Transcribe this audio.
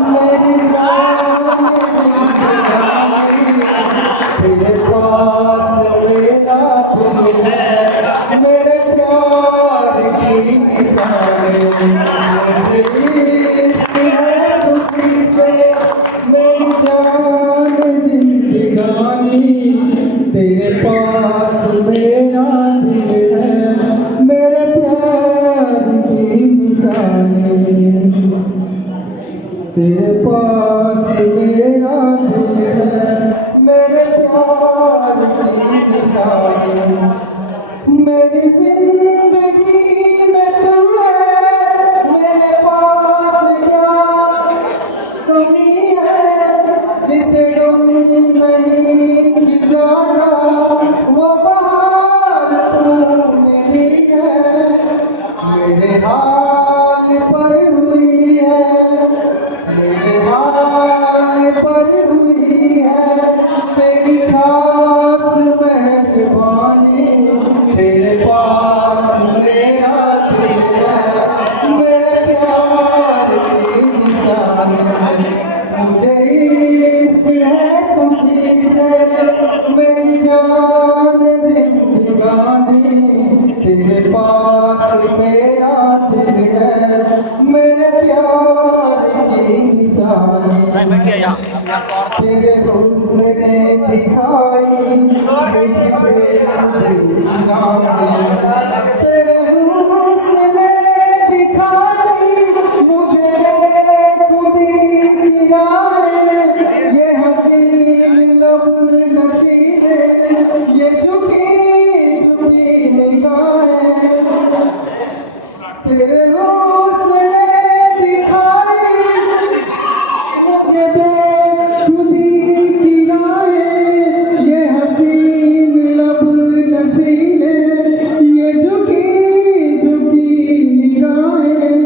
मेरी जान तेरे पास मेरा दिल है, मेरे प्यार की निशानी मुझे इश्क है तुझी से, मेरी जान जिंदगानी तेरे पास मेरा दिल है, मेरे प्यार की निशानी तेरे पास मेरा दिल है, मेरे प्यार की निशानी मेरी जिंदगी में तू है, मेरे पास क्या कमी है, जिसे गम नहीं खिजाना वो बहार तूने दी है, मेरे हाल पर हुई है, मेरे हाल पर हुई है तेरी खास मेहरबानी, तेरे पास मेरा दिल है, मेरे प्यार की निशानी मुझे इश्क है तुझी से, मेरी जान जिंदगानी तेरे पास मेरा दिल है, मेरे प्यार की निशानी तेरे हुस्न ने दिखाई मुझे तेरे हुस्न ने दिखाई मुझे खुदी की राहें, ये हसीन लब नसीबें, ये झुकी झुकी निगाहें तेरे हुस्न ने दिखाई मुझे बेखुदी की राहें, ये हसीन लब नसीबें, ये झुकी झुकी निगाहें